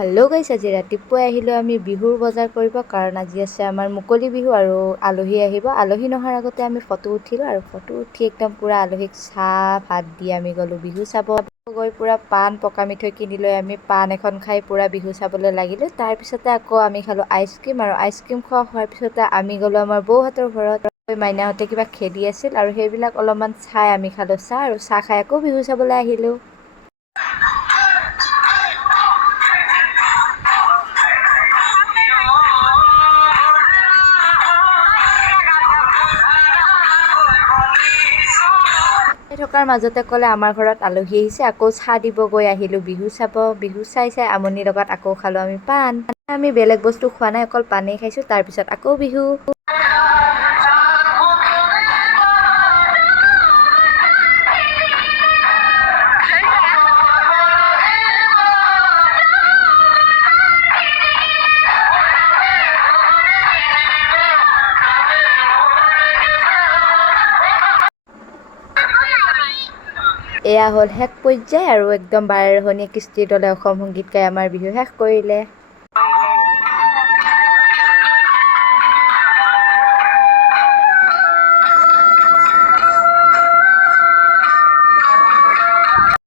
Hello' গাইছ, আজি ৰাতিপুৱাই আহিলোঁ আমি বিহুৰ বজাৰ কৰিব, কাৰণ আজি আছে আমাৰ মুকলি বিহু আৰু আলহী আহিব। আলহী নহাৰ আগতে আমি ফটো উঠিলোঁ আৰু ফটো উঠি একদম পূৰা আলহীক চাহ ভাত দি আমি গ'লোঁ বিহু চাব। গৈ পূৰা পাণ পকা মিঠৈ কিনি লৈ আমি পাণ এখন খাই পূৰা বিহু চাবলৈ লাগিলোঁ। তাৰপিছতে আকৌ আমি খালোঁ আইচক্ৰীম, আৰু আইচক্ৰীম খোৱা হোৱাৰ পিছতে আমি গ'লোঁ আমাৰ বৌহঁতৰ ঘৰত। মাইনাহঁতে কিবা খেলি আছিল আৰু সেইবিলাক অলপমান চাই আমি খালোঁ চাহ, আৰু চাহ খাই আকৌ বিহু চাবলৈ আহিলোঁ। থকাৰ মাজতে ক'লে আমাৰ ঘৰত আলহী আহিছে, আকৌ চাহ দিব গৈ আহিলোঁ বিহু চাব। বিহু চাই আমনিৰ লগত আকৌ খালোঁ আমি পাণ। আমি বেলেগ বস্তু খোৱা নাই, অকল পানেই খাইছোঁ। তাৰপিছত আকৌ বিহু। এয়া হ'ল শেষ পৰ্যায়, আৰু একদম বাৰেৰহণীয়া কৃষ্টিৰ দলে অসম সংগীত গাই আমাৰ বিহু শেষ কৰিলে।